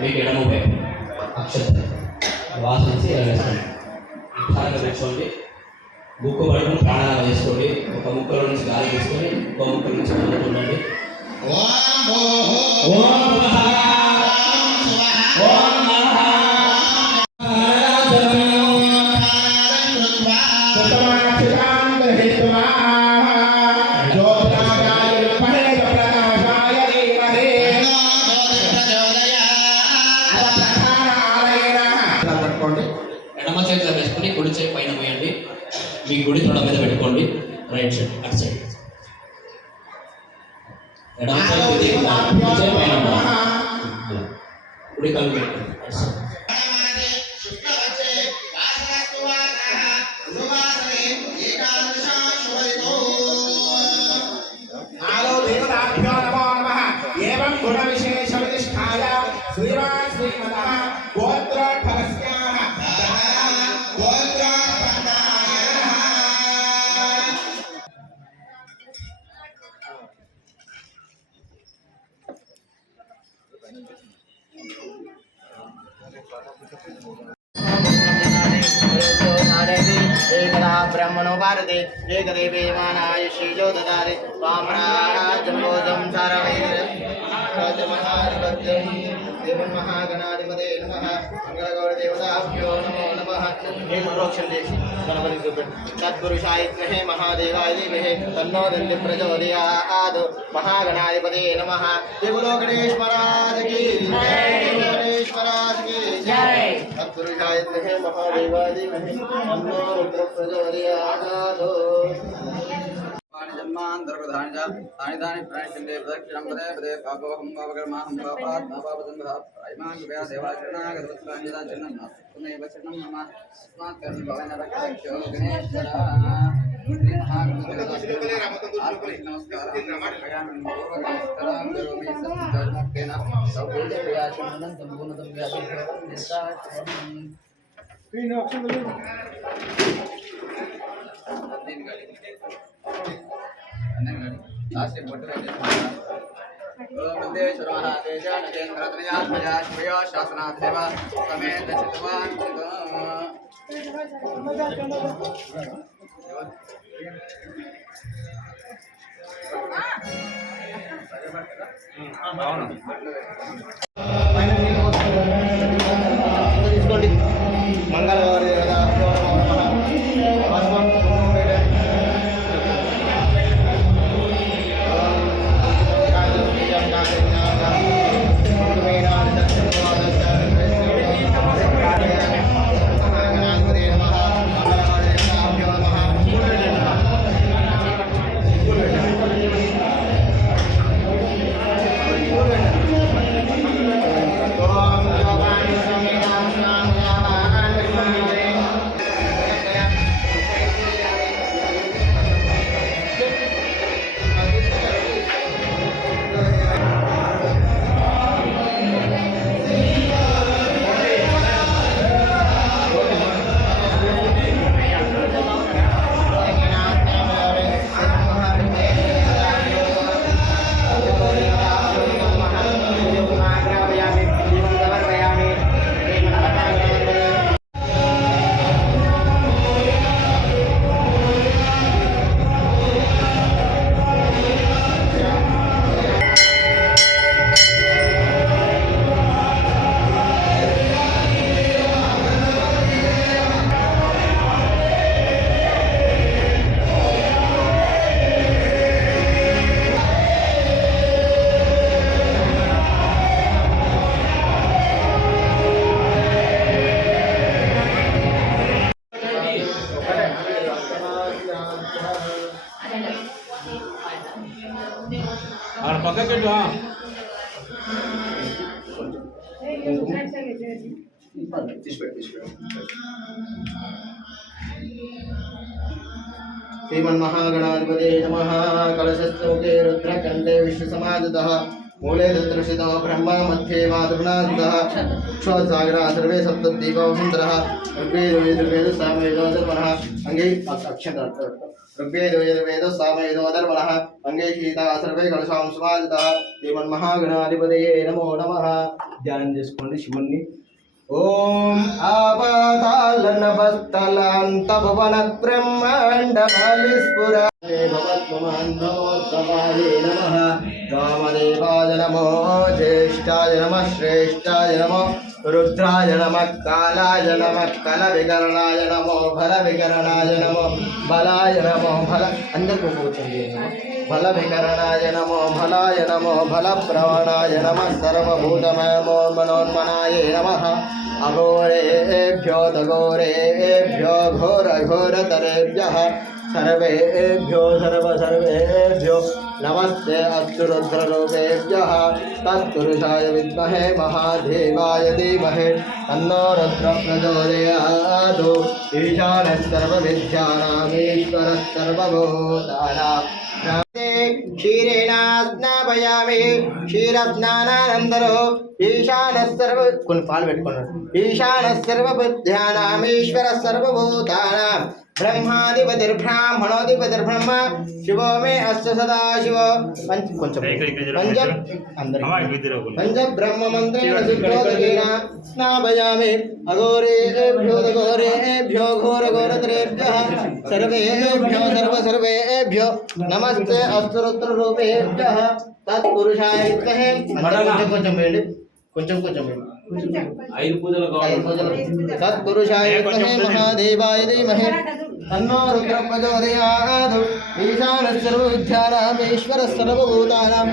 మీకు ఎడమ వైపు అక్షత వాసనసి ఇలా వేసుకోండి. నిదానంగా పెట్టుకోండి. ముక్కు పట్టుకుని ప్రాణాలు వేసుకోండి. ఒక ముక్కల నుంచి గాలి తీసుకొని ఇంకో ముక్కల నుంచి వదులుతుండండి. ఎడమ చేతిలో వేసుకుని కుడి చేయి పైన వేయండి. మీ గుడి తొడ మీద పెట్టుకోండి. రైట్ సైడ్ అటు సైడ్ ఎడమ చేతి కుడి చేయి పైన కుడి కాలు పెట్టుకోండి. అటు సైడ్ एकदा ब्रह्मणो भारते एकदेवेमानाय श्रीजो ददारे वामनाजम्बोजं सारवैरजमहाधिपत्यं देवन्महागणाधिपते नमः मंगलगौरदेवताभ्यो नमो नमः। हे प्रोक्षण देशि गणपति सुब्रह्मण्य सद्गुरुशाय विद्महे महादेवाय धीमहि तन्नो दन्ति प्रचोदयात्। महागणाधिपते नमः। जय बोलो गणेश महाराज की जय। गणेश महाराज की जय। सद्गुरुशाय विद्महे महादेवाय धीमहि तन्नो दन्ति प्रचोदयात्। जन्मांतरप्रधानजा तानि तानि प्रणश्यन्ते प्रदक्षिणं पदे पदे पापवहं पापकर्माहं पापात्मा पापसम्भवः प्रायमान् कृपया देवाचरणागतवत्सानि यदा चरणं नास्ति पुनैव चरणं मम अस्मात् कर्म भवेन रक्षो गणेश्वरः। नमस्कारः करोमि सत्कर्मोक्तेन सौपूज्यक्रियाचरणं सम्पूर्णतं लास्ट फोटो मंदेश्वरः तेजनकेन्द्रतनयात्मजा श्रेयो शासनादेव समेत चितवान् మంగళవారం అక్కడ పక్కకి श्रीमन्महागणाधिपते नमः। कलशस्तोके रुद्रकण्ठे विश्वसमाजतः मूले रुद्रशितो ब्रह्मा मध्ये मातृनादितः क्षोत्सागरः सर्वे सप्तद्वीपो सुन्दरः ऋग्वेदो सामवेदोदर्पणः अंगे ऋग्वेदो सामवेदोदर्पणः अंगे शीता सर्वे कलशां समाजतः श्रीमन्महागणाधिपतये नमो नमः। ध्याనం చేసుకోండి శివుణ్ణి। ओम आपातालनवस्तलांत भुवनब्रह्माण्डमालिस्फुराय भवत्ममान्धवोत्तमाय नमः। वामदेवाय नमो ज्येष्ठाय नमः श्रेष्ठाय नमो रुद्राय नमः कालाय नमः कलविकरणाय नमो बलविकरणाय नमो बलाय नमो बल अंदर को पूछेंगे बलविकरणाय नमो बलाय नमो बलप्रवणाय नमः सर्वभूतमनोन्मनाय नमः। अघोरेभ्यो तघोरेभ्यो घोरघोरतरेभ्यः सर्वेभ्यो सर्वेभ्यो नमस्ते अस्तु रुद्ररूपेभ्यः। तत्पुरुषाय विद्महे महादेवाय धीमहि तन्नो रुद्रः प्रचोदयात्। ईशानः सर्वविद्यानामीश्वरः सर्वभूतानां क्षीरेण स्नापयामि क्षीरस्नानानन्तरो ईशानः सर्व కొన్ని పాలు పెట్టుకున్నాడు ఈశానः सर्वबुद्ध्यानामीश्वरः सर्वभूतानां ब्रह्माधिपतिर्ब्राह्मणोऽधिपतिर्ब्रह्म शिवो मे अस्तु सदा शिव కొంచెం पंच ब्रह्म मंत्रेण सिद्धोदकेन स्नापयामि अघोरेभ्यो घोरेभ्यो घोरघोरतरेभ्यः सर्वेभ्यो सर्वेभ्यो नमस्ते अस्तु रुद्ररूपेभ्यः। तत्पुरुषाय विद्महे కొంచెం వేయండి కొంచెం ఐదు పూజలు तत्पुरुषाय विद्महे महादेवाय धीमहि तन्नो रुद्रः प्रचोदयात्। ईशानः सर्वविद्यानामीश्वरः सर्वभूतानां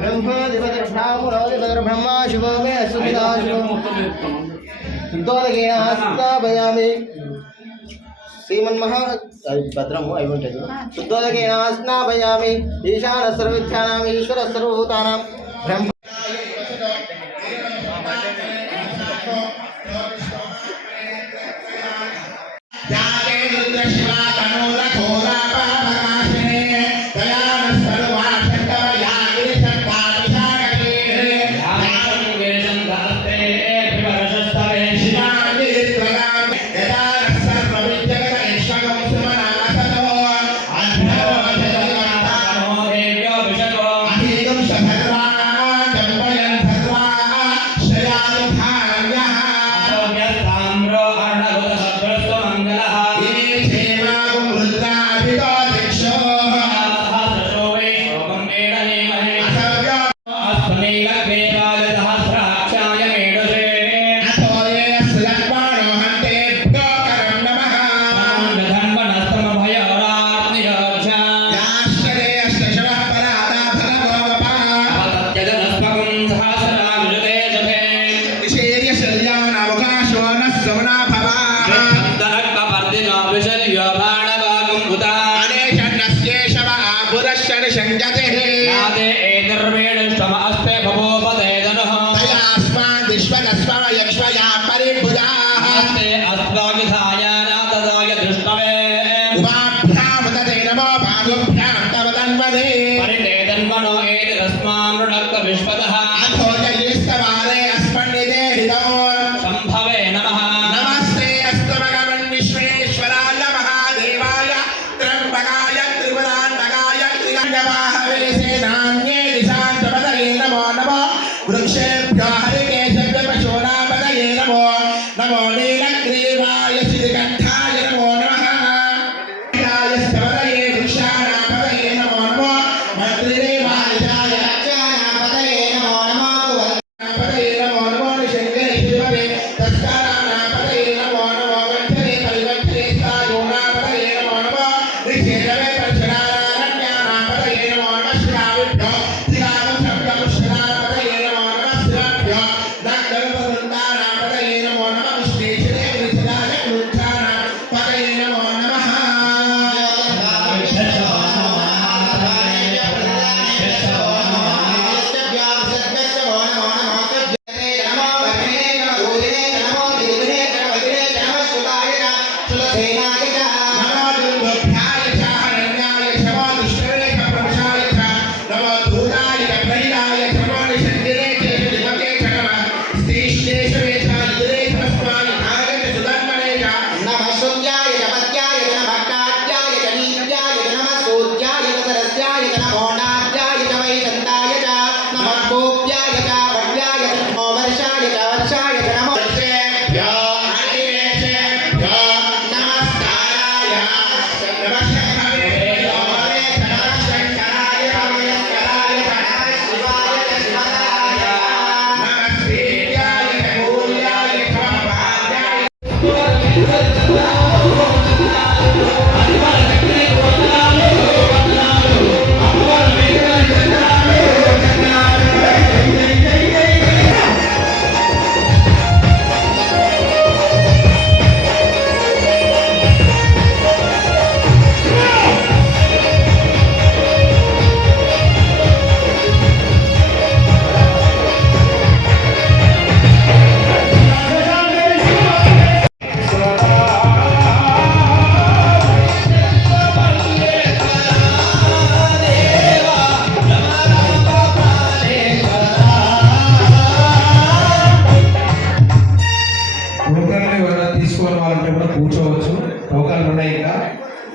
ब्रह्माधिपतिर्ब्राह्मणोऽधिपतिर्ब्रह्मा शिवो मे अस्तु सदा शिव शुद्धोदकेन स्नापयामि श्रीमन्महा भद्रम् अయి ఉంటుంది शुद्धोदकेन स्नापयामि ईशानः सर्वविद्यानाम् ईश्वरः सर्वभूतानां ब्रह्म नमो नीलग्रीवाय श्रीकण्ठाय नमो नमः।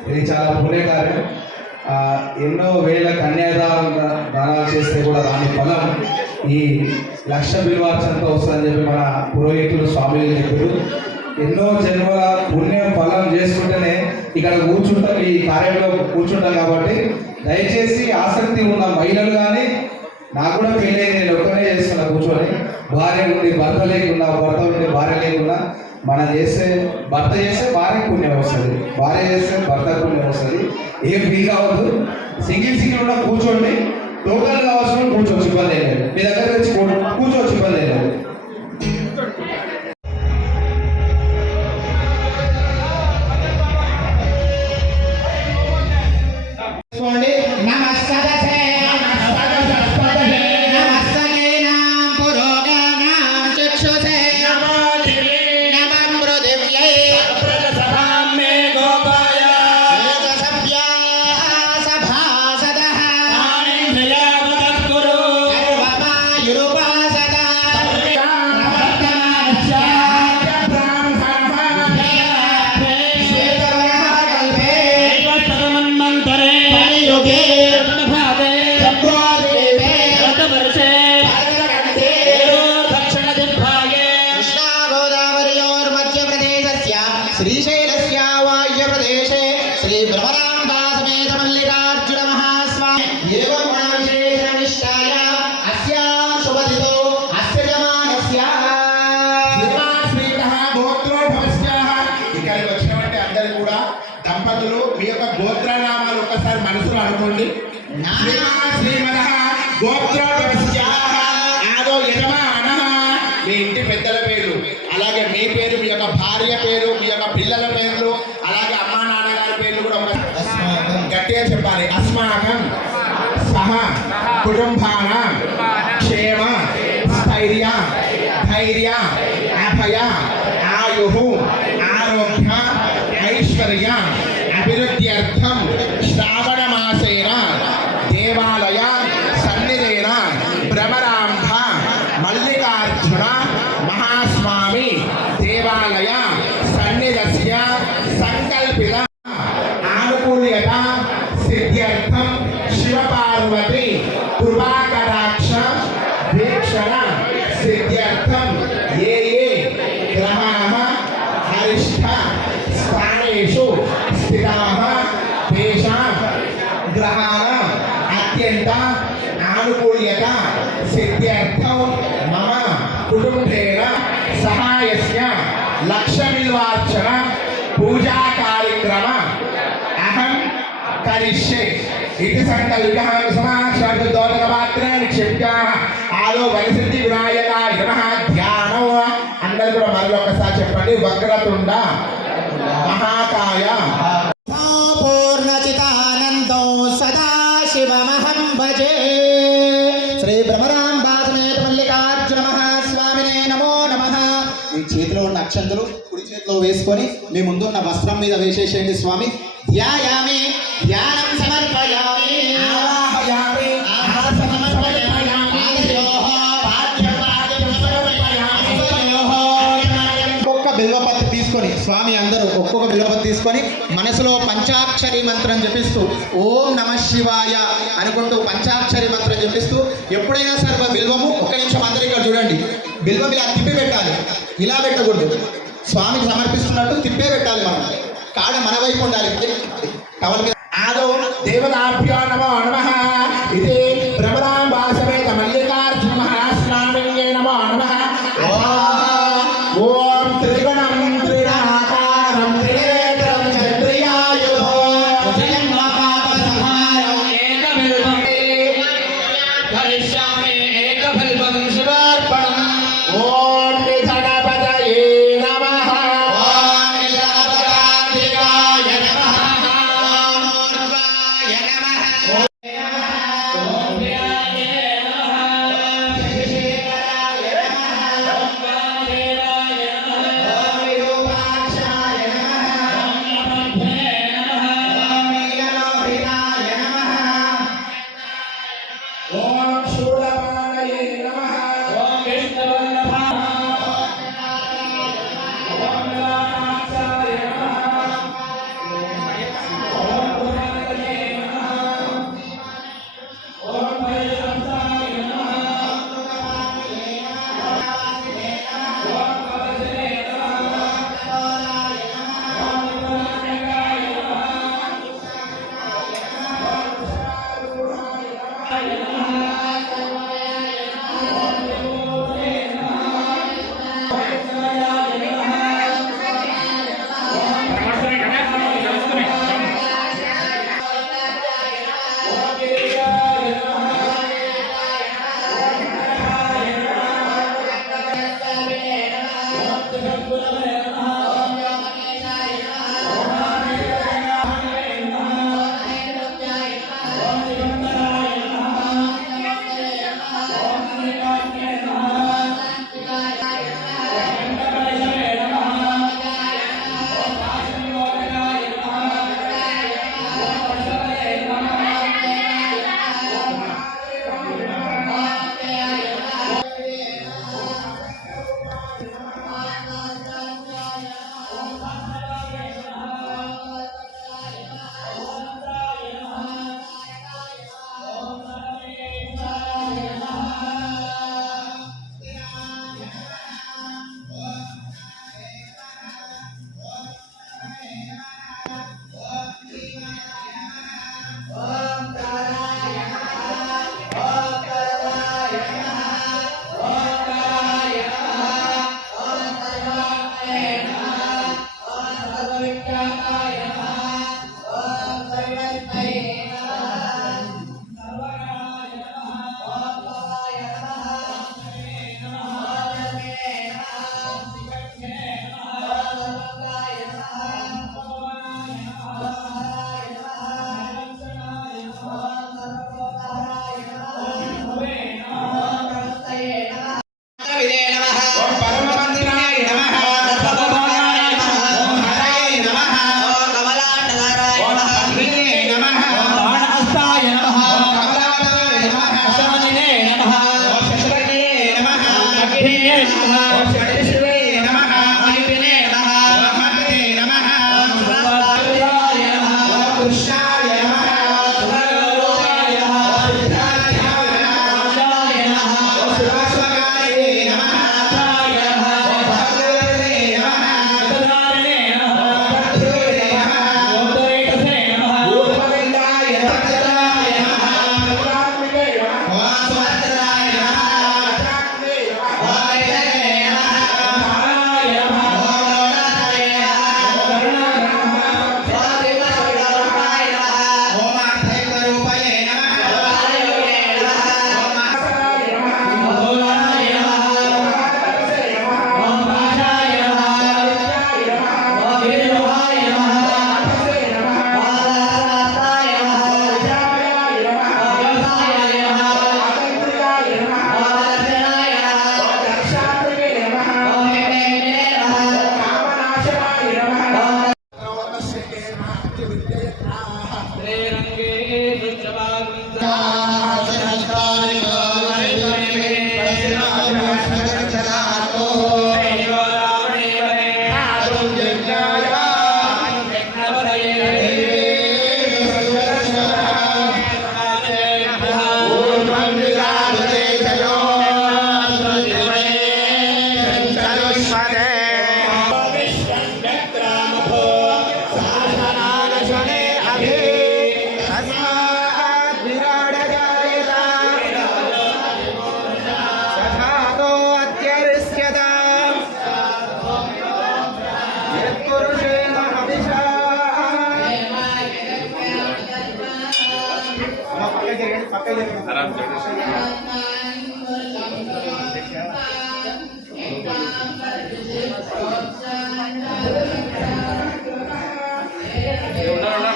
ఇది చాలా పుణ్యకార్యం. ఎన్నో వేల దానాలు చేస్తే కూడా రాని ఫలం ఈ 1,00,000 బిల్వార్చనతో వస్తుందని చెప్పి మన పురోహితులు స్వామిలు చెప్పారు. ఎన్నో జన్మల పుణ్యం ఫలం చేసుకుంటేనే ఇక్కడ కూర్చుంటాం, ఈ కార్యంలో కూర్చుంటాం. కాబట్టి దయచేసి ఆసక్తి ఉన్న మహిళలు కానీ, నాకు కూడా పెళ్ళి నేను ఒక్కనే చేస్తున్నా కూర్చొని, భార్య ఉండి భర్త లేకుండా, భర్త ఉండి భార్య లేకుండా, మనం చేస్తే భర్త చేస్తే భార్య పుణ్యం వస్తుంది, భార్య చేస్తే భర్త పుణ్యం వస్తుంది. ఏం ఫీల్ కావద్దు, సింగిల్ కూడా కూర్చోండి, టోటల్ కావాల్సిన కూర్చోవచ్చు, ఇబ్బంది ఏం లేదు. మీ దగ్గర వచ్చి కూర్చోవచ్చు, ఇబ్బంది ఏం లేదు. శ్రీశైలస్య వాయువ్యప్రదేశే శ్రీ భ్రమరాంబా సమేత మల్లికార్జున మహాస్వామి ఏవం విశేషనిష్టాయ అస్యాం శుభదితో అస్య జమానస్య శ్రీమాశ్రీతః గోత్రోద్భవస్యాః. ఇక్కడికి వచ్చినటువంటి అందరూ కూడా దంపతులు మీ యొక్క గోత్రనామాలు ఒక్కసారి మనసులో అనుకోండి. శ్రీమదః గోత్రోద్భవస్యాః. ఆదో యజమానః, మీ ఇంటి పెద్దల పేరు, అలాగే మీ పేరు, మీ యొక్క భార్య పేరు, మీ యొక్క పిల్లల పేర్లు, అలాగే అమ్మా నాన్నగారి పేర్లు కూడా ఒక గట్టిగా చెప్పాలి. అస్మాకం సహ కుటుంబానాం క్షేమ స్థైర్య ధైర్య అభయ ఆయు ఆరోగ్య ఐశ్వర్య అభివృద్ధ్యర్థం శ్రావణ మాసేన దేవాలయ సన్నిధేన భ్రమరాంభ మల్లికార్జున మహాస్వామి దేవాలయ సన్నిధస్య సంకల్పిత ఆనుకూల్యత సిద్ధ్యర్థం శివపార్వతి కృపాకటాక్ష వీక్షణ సిద్ధ్యర్థం ఏ ఏ గ్రహాः హరిష్ఠ స్థానేషు స్థితాः తేషాం గ్రహాణం అత్యంత ఆనుకూల్యత సిద్ధ్యర్థం మమ కుటుంబేన సహాయస్య 1,00,000 బిల్వార్చన పూజా కార్యక్రమ అహం కరిష్యే ఇది సంకల్పః సమాశ్వాసదోదకపాత్రే నిక్షిప్యాః ఆలో వరసిద్ధి వినాయకాయ నమః. ధ్యానం అందరూ కూడా మరొకసారి చెప్పండి. వక్రతుండ మహాకాయ పూర్ణచితానందో సదా శివమహం భజే. శ్రీ భ్రమరాంబా సమేత మల్లికార్జున మహాస్వామినే నమో నమః. మీ చేతిలో ఉన్న అక్షంతలు కుడి చేతిలో వేసుకొని మీ ముందున్న వస్త్రం మీద వేసేసేయండి స్వామి. ధ్యాయామి, ధ్యానం సమర్పయామి, ఆవాహయామి, ఆసనం సమర్పయామి, ఒక్కొక్క బిల్వపత్రి తీసుకొని స్వామి అందరూ ఒక్కొక్క బిల్వపత్రి తీసుకొని మనసులో పంచాక్షరి మంత్రం జపిస్తూ ఓం నమ శివాయ అనుకుంటూ పంచాక్షరి మంత్రం జపిస్తూ ఎప్పుడైనా సరే బిల్వము ఒక్క నిమిషం అందరూ ఇక్కడ చూడండి. బిల్వం ఇలా తిప్పి పెట్టాలి, ఇలా పెట్టకూడదు. స్వామికి సమర్పిస్తున్నట్టు తిప్పే పెట్టాలి. మనం కాడ మన వైపు ఉండాలి. టవల్ మీద ఆదో దేవతాభ్యో నమో నమః. ఇది భ్రమరాంబా సమేత మల్లికార్జున మహాస్వామినే నమో నమః. ఓం త్రిగుణం త్రిగుణాకారం త్రినేత్రం చంద్రియాయుధో ఓం నిధనపదయే నమః. ఓం నిధనపదాంతికాయ నమః. अग्निने नमः बाणहस्ताय नमः कमलालये नमः शालिने नमः शशवर्णे नमः अग्निने नमः षड्शिवे नमः वायुविने नमः महते नमः सर्वाय नमः कृष्णाय नमः सर्वलोकाय नमः सिद्धाय नमः शिवाश्वकाय नमः नाथाय नमः भद्रवे नमः सदारिणे नमः भद्रवे नमः लोकैकसे नमः ऊर्ध्वविन्दाय भद्राय नमः भद्रात्मिके नमः वासवद्राय नमः भद्रात्मे नमः वायवे नमः नाराय नमः भगवताय नमः स्वादिवशविडरूपाय नमः ओमार्थैकरूपाय नमः वायवे नमः ओमार्थाय नमः भगवानाय नमः ओम भाषाय नमः ओम विष्णुवाय नमः वादाताय नमः विद्याय नमः व्यवसायाय नमः आतंत्र्याय नमः वादर्शनाय नमः दक्षात्रिके नमः ओमेने नमः कामनाशनाय नमः श्रीरंगे रुद्रवागुंसा आराम से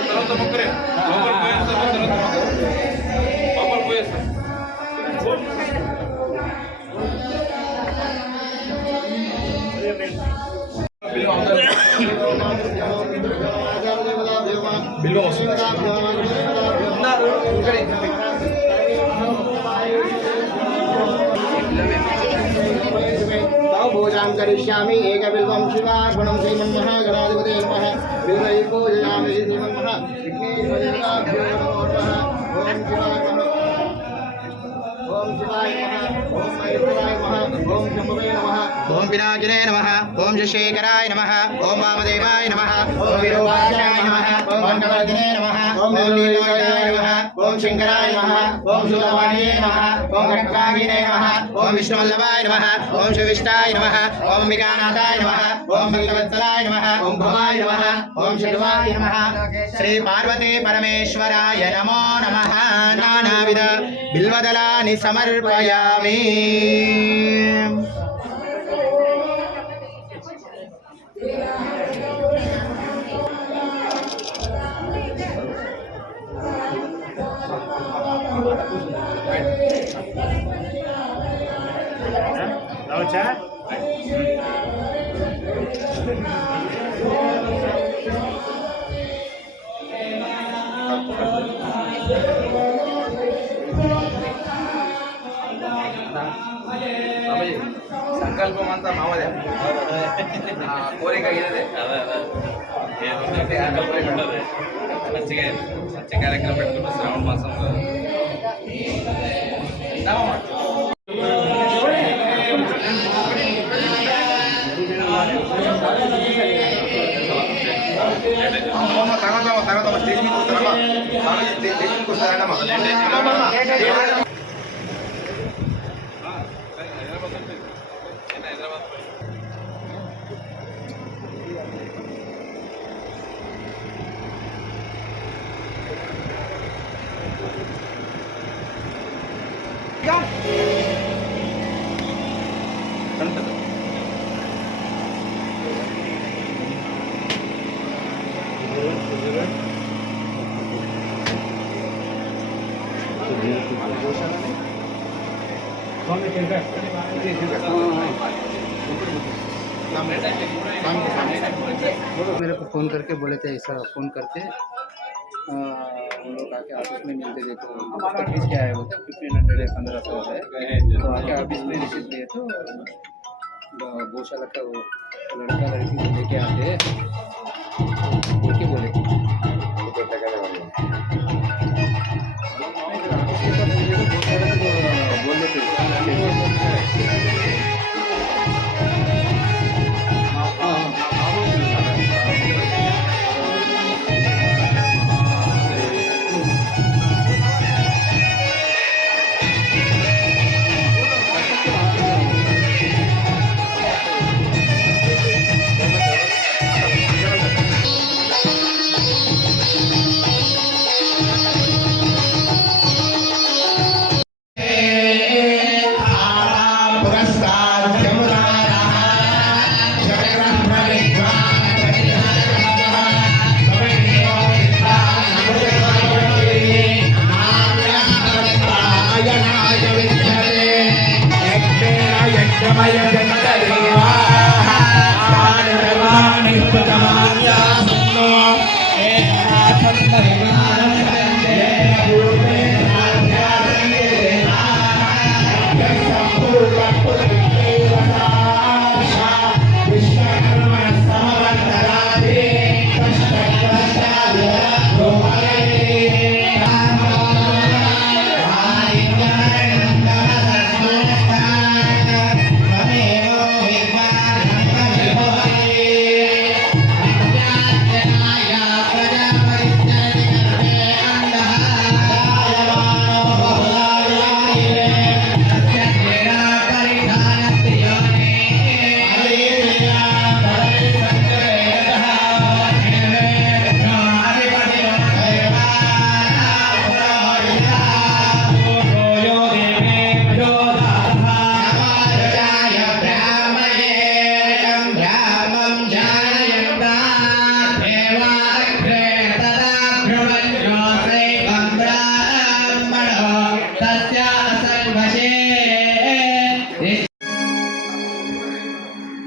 తర్వాత మొక్కరే లోపల పోయేస్తారు తర్వాత లోపల పోయేస్తారు బిల్వం వస్తుంది पूजां करिष्यामि एकबिल्वं शिवार्पणं श्रीमन्महागणाधिपते नमः बिल्वैः पूजयामि श्रीमन्मः विघ्नेश्वराभ्यो नमो नमः ओम शिवाय नमः ओम महेश्वराय नमः ओम शंभवे नमः ओम पिनाकिने नमः ओम शशेखराय नमः ओम वामदेवाय नमः ओम विरूपाक्षाय नमः ओम कवर्धिने नमः ओम नीलकण्ठाय नमः ओम शंकराय नमः ओम शूलवाणिये नमः ओम खड्गागिने नमः ओम विष्णुवल्लभाय नमः ओम शिविष्टाय नमः ओम अंबिकानाथाय नमः ओम भक्तवत्सलाय नमः ओम भवाय नमः ओम शिवाय नमः श्री पार्वती परमेश्वराय नमो नमः नानाविध बिल्वदलानि समर्पयामि సంకల్పం అంతా మామదే కోరిక ఇదే మంచిగా మంచి కార్యక్రమం పెట్టుకుంటాం శ్రావణ మాసంలో తర్వాత స్టేజ్ మీద मेरे को फ़ोन करके बोले थे ऐसा फ़ोन करके हम लोग आके ऑफिस में मिलते थे तो तब के आए वो 1500 1500 है तो आके ऑफिस में रिसीव किए तो गौशाला का वो लड़का लड़की को लेके आते बोल के बोले बोल देते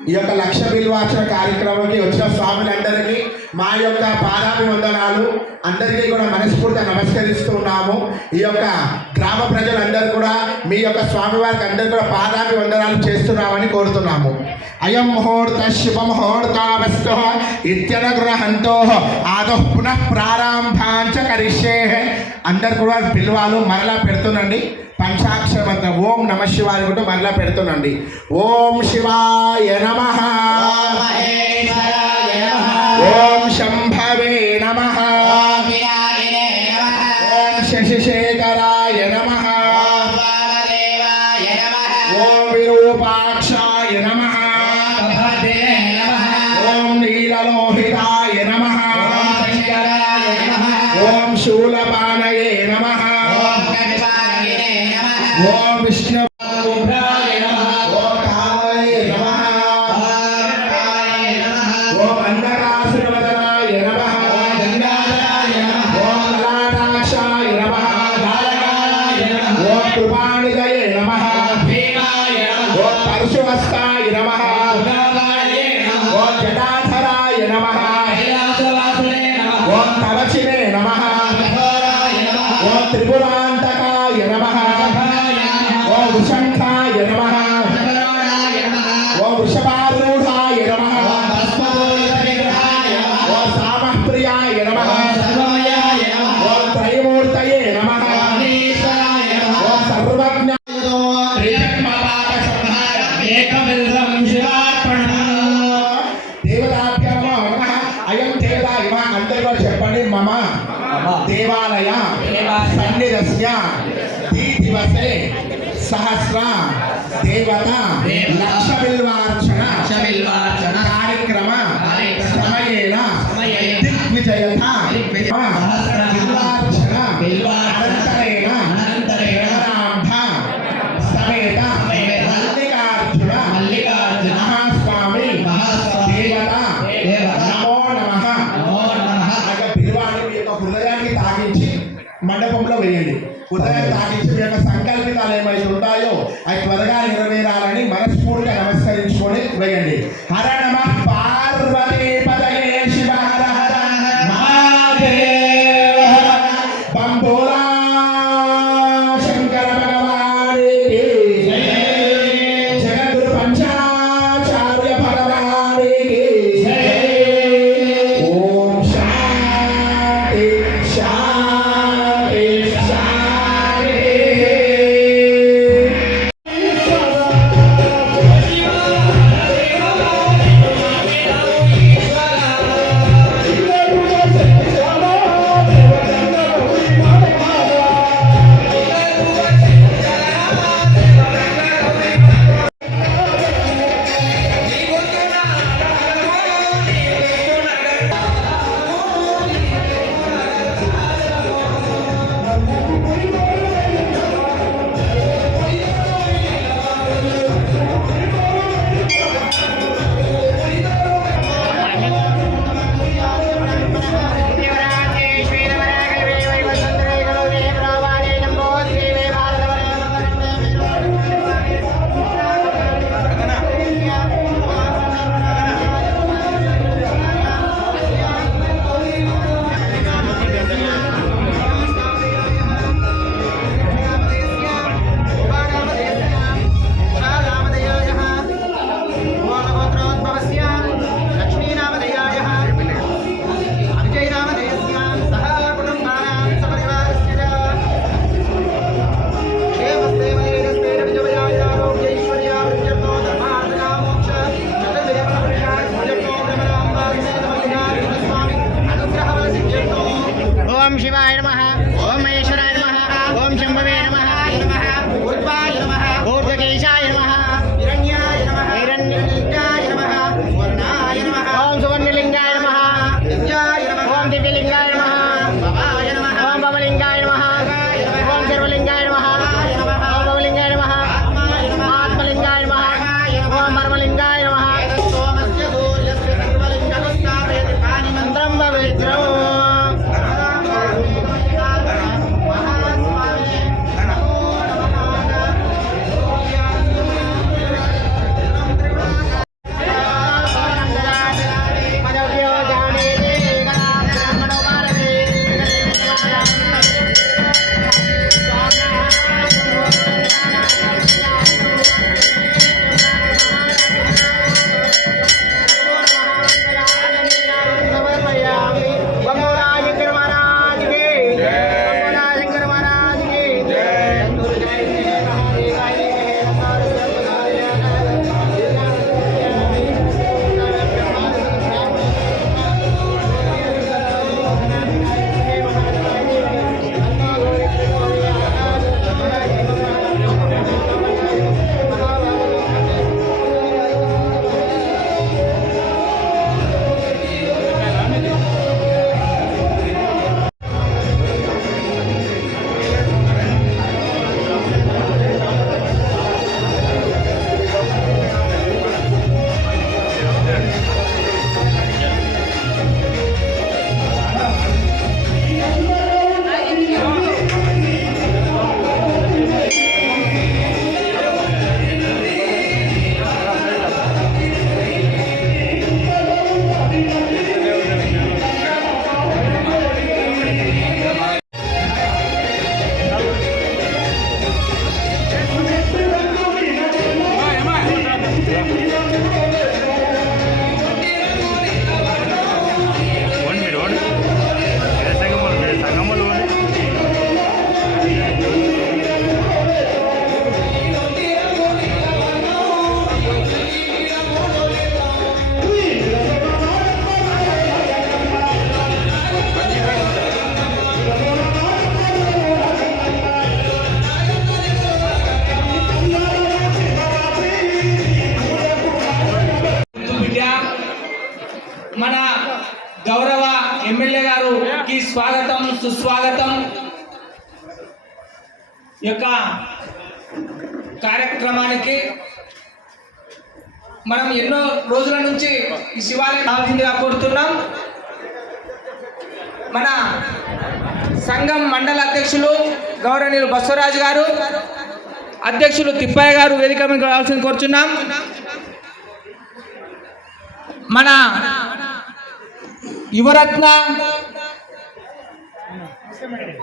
ఈ యొక్క లక్ష బిల్వార్చన కార్యక్రమానికి వచ్చిన స్వాములందరికీ మా యొక్క పాదాభివందనాలు. అందరికీ కూడా మనస్ఫూర్తిగా నమస్కరిస్తూ ఉన్నాము. ఈ యొక్క గ్రామ ప్రజలందరూ కూడా మీ యొక్క స్వామివారికి అందరూ కూడా పాదాభివందనాలు చేస్తున్నామని కోరుతున్నాము. అయం ముహూర్త శుభ ముహూర్తావస్తు ఇత్యనుగ్రహంతో ఆదో పునః ప్రారంభాంచ కరిష్యే. అందరు కూడా బిల్వాలు మరలా పెడుతుండండి. పంచాక్షర మంత్రం ఓం నమ శివాయ కూడా మరలా పెడుతుండండి. ఓం శివాయ నమః, ఓం శంభవే నమః, ఓం శశిశేఖరాయ నమః, ఓం విరూపాక్షాయ నమః, ఓం నీలలోహితాయ నమః, ఓం శూలపానయే నమః, ఓం విష్ణు త్రిపురాంతకాయ నమః, ఓ వృషంఖాయ నమః, ఓ వృషభారూఢాయ నమః, ఓ సామప్రియాయ నమః, ఓ త్రైమూర్తయే నమః, ఓ సర్వజ్ఞ దేవతాభ్యో నమః. అయం దేవతా ఇవ. అందరూ కూడా చెప్పండి. మమ దేవాలయ సన్నిధస్య దివసే సహస్ర దేవత లక్ష బిల్వార్చన కార్యక్రమ సమయేన దిగ్విజయత బిల్వార్చన అనంతరేణ సమేత మల్లికార్జున మహాస్వామి దేవత నమో నమః. బిల్వాన్ని మీ యొక్క హృదయాన్ని తాగించి మండపంలో వేయండి. హృదయాన్ని తాగించి మీ యొక్క సంకల్పితాలు ఏమైతే ఉంటాయో అవి త్వరగా నెరవేరాలని మనస్ఫూర్తిగా నమస్కరించుకొని వేయండి. హర నమః పార్వతీ పతయే శివ హర హర మహాదేవ. ఓం శివాయ నమః ఓం మహేశ్వరాయ నమః ఓం శంభవే నమః ఊర్ధ్వాయ నమః ఊర్ధ్వకేశాయ నమః హిరణ్యాయ నమః హిరణ్యలింగాయ నమః స్వర్ణాయ నమః ఓం సువర్ణలింగాయ నమః దివ్యాయ నమః ఓం దివ్యలింగాయ నమః భవాయ నమః ఓం భవలింగాయ నమః ఓం సర్వలింగాయ నమః ఓం భవలింగాయ నమః ఆత్మలింగాయ నమః ఓం మర్మలింగాయ నమః సోమస్య సూర్యస్య సర్వలింగస్థాపయతి పాని మంత్రం పవిత్రం మన గౌరవ ఎమ్మెల్యే గారికి స్వాగతం సుస్వాగతం. యొక్క కార్యక్రమానికి మనం ఎన్నో రోజుల నుంచి ఈ శివాలయం కావాల్సిందిగా కోరుతున్నాం. మన సంఘం మండల అధ్యక్షులు గౌరవనీయులు బస్వరాజు గారు, అధ్యక్షులు తిప్పయ్య గారు వేదిక మీద రావాల్సింది కోరుచున్నాం. మన యువరత్న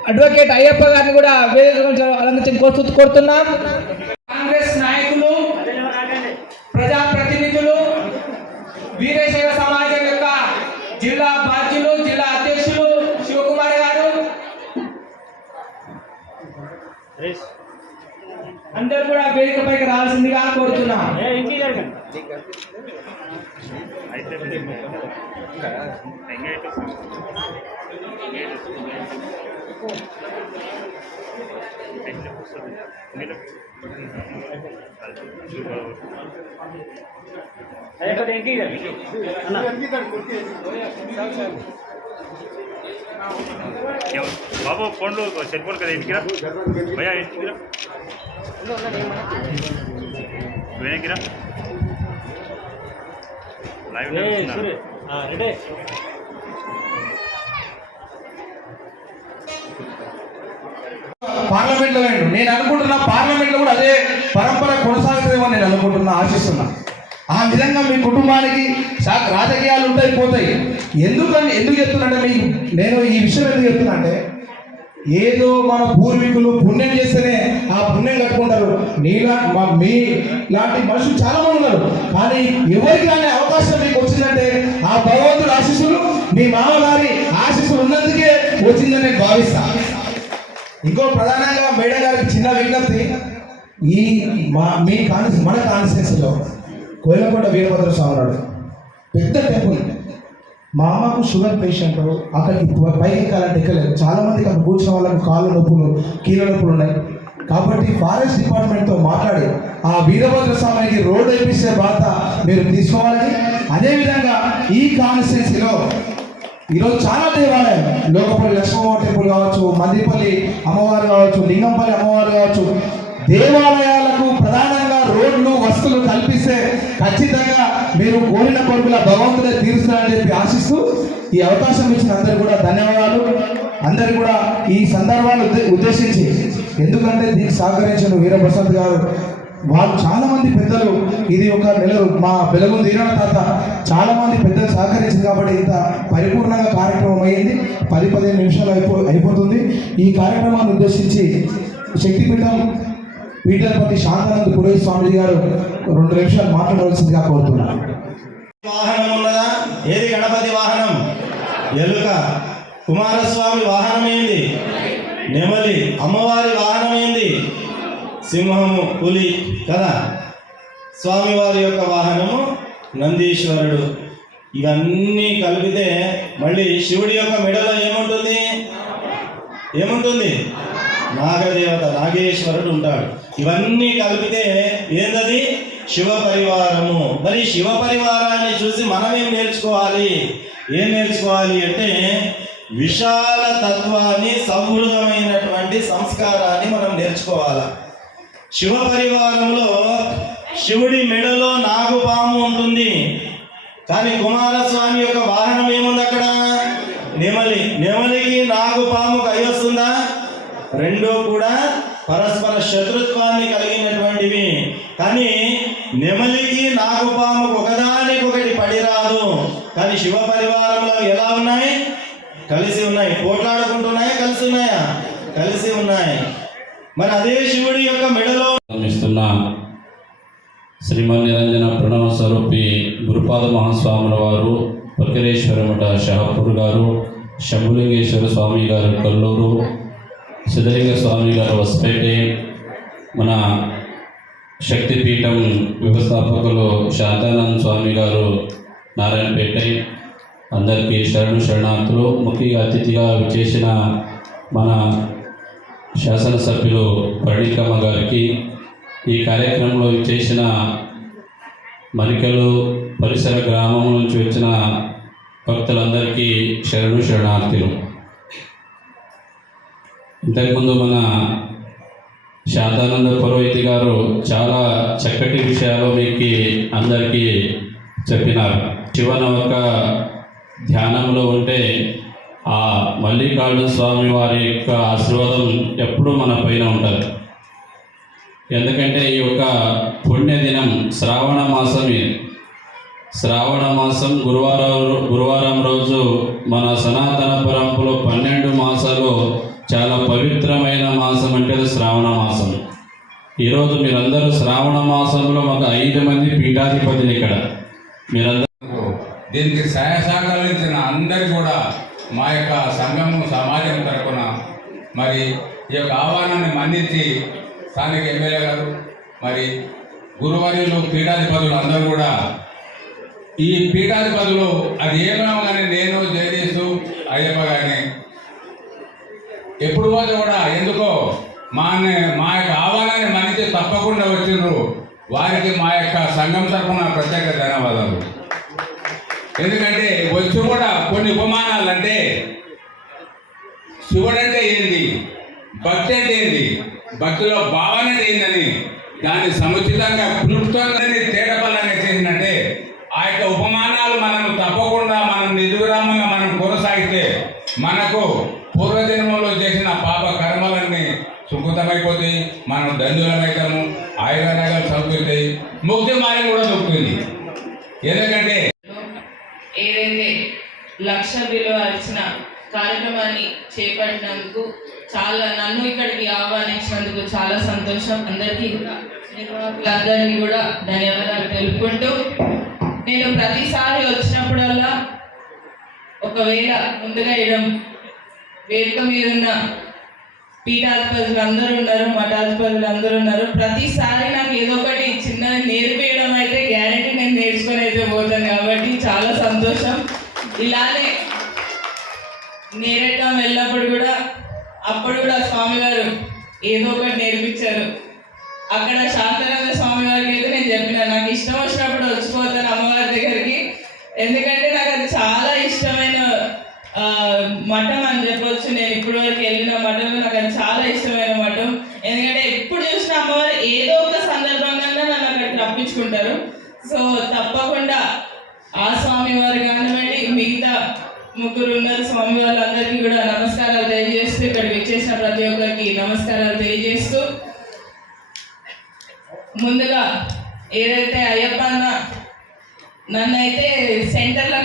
అడ్వకేట్ అయ్యప్ప గారిని కూడా వేదిక అలంకరించి కోరుతున్నాం. కాంగ్రెస్ నాయకులు, ప్రజాప్రతినిధులు, వీరశైవ సమాజం యొక్క జిల్లా బాధ్యులు, జిల్లా అధ్యక్షులు శివకుమార్ గారు అందరూ కూడా వేదికపైకి రావాల్సిందిగా కోరుతున్నాం. బాబు ఫోన్లు సెల్ ఫోన్ కదా ఇంటికి రా భయ్యా ఇంటికి రా వెనక్కి రా లైవ్ రెడీ పార్లమెంట్లో వేయండు. నేను అనుకుంటున్నా పార్లమెంట్లో కూడా అదే పరంపర కొనసాగుతుందేమో నేను అనుకుంటున్నా, ఆశిస్తున్నా. ఆ విధంగా మీ కుటుంబానికి రాజకీయాలు ఉంటాయి పోతాయి. ఎందుకు చెప్తున్నా మీకు నేను ఈ విషయం ఎందుకు చెప్తున్నా అంటే, ఏదో మన పూర్వీకులు పుణ్యం చేస్తేనే ఆ పుణ్యం కట్టుకుంటారు. మీ లాంటి మనుషులు చాలా మంది ఉన్నారు, కానీ ఎవరికి అనే అవకాశం మీకు వచ్చిందంటే ఆ భగవంతుడి ఆశీస్సులు, మీ మామగారి ఆశీస్సులు ఉన్నందుకే వచ్చిందని నేను భావిస్తాను. ఇంకో ప్రధానంగా మేడం గారికి చిన్న విజ్ఞప్తి, మన కాన్స్టిట్యూన్సీలో కోయిలకొండ వీరభద్ర స్వామి నాడు పెద్ద టెంపుల్. మా అమ్మకు షుగర్ పేషెంట్, అక్కడికి పైకి ఎక్కాలంటే ఎక్కలేదు. చాలామందికి అక్కడ కూర్చున్న వాళ్ళకు కాళ్ళ నొప్పులు, కీళ్ళ నొప్పులు ఉన్నాయి. కాబట్టి ఫారెస్ట్ డిపార్ట్మెంట్తో మాట్లాడి ఆ వీరభద్ర స్వామికి రోడ్డు వేపిస్తే బాధ మీరు తీసుకోవాలని, అదేవిధంగా ఈ కాన్స్టిట్యూన్సీలో ఈరోజు చాలా దేవాలయాలు, లోకపల్లి లక్ష్మమ్మ టెంపుల్ కావచ్చు, మందిపల్లి అమ్మవారు కావచ్చు, లింగంపల్లి అమ్మవారు కావచ్చు, దేవాలయాలకు ప్రధానంగా రోడ్లు వస్తువులు కల్పిస్తే ఖచ్చితంగా మీరు కోరిన కోరికల భగవంతుడే తీరుస్తారని చెప్పి ఆశిస్తూ ఈ అవకాశం ఇచ్చిన అందరికీ కూడా ధన్యవాదాలు. అందరికీ కూడా ఈ సందర్భాన్ని ఉద్దేశించి, ఎందుకంటే దీనికి సహకరించిన వీరప్రసాద్ గారు, వాళ్ళు చాలామంది పెద్దలు, ఇది ఒక నెల మా వెలుగు తీరణ తాత చాలామంది పెద్దలు సహకరించింది కాబట్టి ఇంత పరిపూర్ణంగా కార్యక్రమం అయ్యింది. 10-15 నిమిషాలు అయిపోతుంది. ఈ కార్యక్రమాన్ని ఉద్దేశించి శక్తిపీఠం పీఠాధిపతి శాంతానంద పురోహిత స్వామిజీ గారు 2 నిమిషాలు మాట్లాడవలసిందిగా కోరుతున్నారు. వాహనం ఉన్నదా? ఏది గణపతి వాహనం? ఎలుక. కుమారస్వామి వాహనం ఏంది? నెమలి. అమ్మవారి వాహనం ఏంది? సింహము, పులి కదా. స్వామివారి యొక్క వాహనము నందీశ్వరుడు. ఇవన్నీ కలిపితే మళ్ళీ శివుడి యొక్క మెడలో ఏముంటుంది? నాగదేవత, నాగేశ్వరుడు ఉంటాడు. ఇవన్నీ కలిపితే ఏంటది? శివ పరివారము. మరి శివ పరివారాన్ని చూసి మనం ఏం నేర్చుకోవాలి అంటే విశాల తత్వాన్ని, సౌహృదమైనటువంటి సంస్కారాన్ని మనం నేర్చుకోవాలి. శివ పరివారంలో శివుడి మెడలో నాగుపాము ఉంటుంది, కానీ కుమారస్వామి యొక్క వాహనం ఏముంది అక్కడ? నెమలి. నెమలికి నాగుపాముకు అయ్యొస్తుందా? రెండూ కూడా పరస్పర శత్రుత్వాన్ని కలిగినటువంటివి. కానీ నెమలికి నాగుపాముకు ఒకదానికొకటి పడిరాదు. కానీ శివ పరివారంలో ఎలా ఉన్నాయి? కలిసి ఉన్నాయి. పోట్లాడుకుంటున్నాయా? కలిసి ఉన్నాయి. మరి అదే శివుడి యొక్క మెడలో ఇస్తున్న శ్రీమన్ నిరంజన ప్రణవ స్వరూపి గురుపాద మహాస్వాముల వారు, పరకరేశ్వర మఠ షాపూర్ గారు, శంభులింగేశ్వర స్వామి గారు కల్లూరు, సిద్ధలింగ స్వామి గారు వసపేటే, మన శక్తిపీఠం వ్యవస్థాపకులు శాంతానంద స్వామి గారు నారాయణపేట, అందరికీ శరణార్థులు. ముఖ్య అతిథిగా విచ్చేసిన మన శాసనసభ్యులు పళనికమ్మ గారికి, ఈ కార్యక్రమంలో చేసిన మరికలు పరిసర గ్రామం నుంచి వచ్చిన భక్తులందరికీ శరణార్థులు. ఇంతకుముందు మన శాంతానంద పురోహితి గారు చాలా చక్కటి విషయాలు మీకు అందరికీ చెప్పినారు. శివనవక ధ్యానంలో ఉంటే ఆ మల్లికార్జున స్వామి వారి యొక్క ఆశీర్వాదం ఎప్పుడూ మన పైన ఉంటుంది. ఎందుకంటే ఈ యొక్క పుణ్యదినం శ్రావణ మాసం గురువారం రోజు మన సనాతన పరంపరలో 12 మాసాలు చాలా పవిత్రమైన మాసం అంటే శ్రావణ మాసం. ఈరోజు మీరందరూ శ్రావణ మాసంలో మాకు 5 మంది పీఠాధిపతులు ఇక్కడ. మీరందరూ దీనికి సహకరించిన అందరికీ కూడా మా యొక్క సంఘము సమాజం తరపున మరి ఈ యొక్క ఆహ్వానాన్ని మన్నించి స్థానిక ఎమ్మెల్యే గారు, మరి గురువర్యులు, పీఠాధిపతులు అందరూ కూడా, ఈ పీఠాధిపతులు అది ఏమన్నా కానీ నేను జగదీశు అయ్యప్ప గారిని ఎప్పుడు పోతే కూడా ఎందుకో మా యొక్క ఆహ్వానాన్ని మన్నించి తప్పకుండా వచ్చిండ్రు. వారికి మా యొక్క సంఘం తరఫున ప్రత్యేక ధన్యవాదాలు. ఎందుకంటే వచ్చి కూడా కొన్ని ఉపమానాలు అంటే శివుడు అంటే ఏంది, భక్తి అంటే ఏంది, భక్తిలో భావన అంటే ఏందని దాన్ని సముచితంగా క్లుప్తంగా తేటపల్లంగా చేసినట్టే ఆ యొక్క ఉపమానాలు మనం తప్పకుండా మనం నిర్విరామంగా మనం కొనసాగితే మనకు పూర్వజన్మంలో చేసిన పాప కర్మలన్నీ సుకృతమైపోతాయి, మనం దండులమవుతాము, ఆయుర్వేదాలు సమకూరుతాయి, ముక్తి మార్గం కూడా దొరుకుతుంది. ఎందుకంటే ఏదైతే లక్ష విలువ ఇచ్చిన కార్యక్రమాన్ని చేపట్టినందుకు చాలా నన్ను ఇక్కడికి ఆహ్వానించినందుకు చాలా సంతోషం. అందరికీ కూడా నిర్వాహకులందరికీ కూడా ధన్యవాదాలు తెలుపుకుంటూ, నేను ప్రతిసారి వచ్చినప్పుడల్లా ఒకవేళ ముందుగా వేదిక మీద ఉన్న పీఠాధిపతులు అందరూ ఉన్నారు, మఠాధిపతులు అందరూ ఉన్నారు, ప్రతిసారి నాకు ఏదో ఒకటి చిన్నది నేర్పించడం అయితే గ్యారెంటీ నేను నేర్చుకొని అయితే పోతాను. కాబట్టి చాలా సంతోషం. ఇలానే నేరేటం వెళ్ళినప్పుడు కూడా అప్పుడు కూడా స్వామివారు ఏదో ఒకటి నేర్పించారు. అక్కడ శాంతానంద స్వామి వారికి అయితే నేను చెప్పిన నాకు ఇష్టం వచ్చినప్పుడు వచ్చిపోతాను అమ్మవారి దగ్గరికి, ఎందుకంటే నాకు అది చాలా ఇష్టమైన మఠం అని చెప్పొచ్చు. నేను ఇప్పటి వరకు వెళ్ళిన మఠంలో నాకు అది చాలా ఇష్టమైన మఠం. ఎందుకంటే ఎప్పుడు చూసిన అమ్మవారు ఏదో ఒక సందర్భంగా నన్ను అక్కడికి రప్పించుకుంటారు. సో తప్పకుండా ఆ స్వామి వారు కానివ్వండి, మిగతా ముగ్గురు ఉన్నారు స్వామి వాళ్ళందరికీ కూడా నమస్కారాలు తెలియజేస్తూ, ఇక్కడికి వచ్చేసిన ప్రతి ఒక్కరికి నమస్కారాలు తెలియజేస్తూ, ముందుగా ఏదైతే అయ్యప్ప అన్న నన్నైతే సెంటర్లో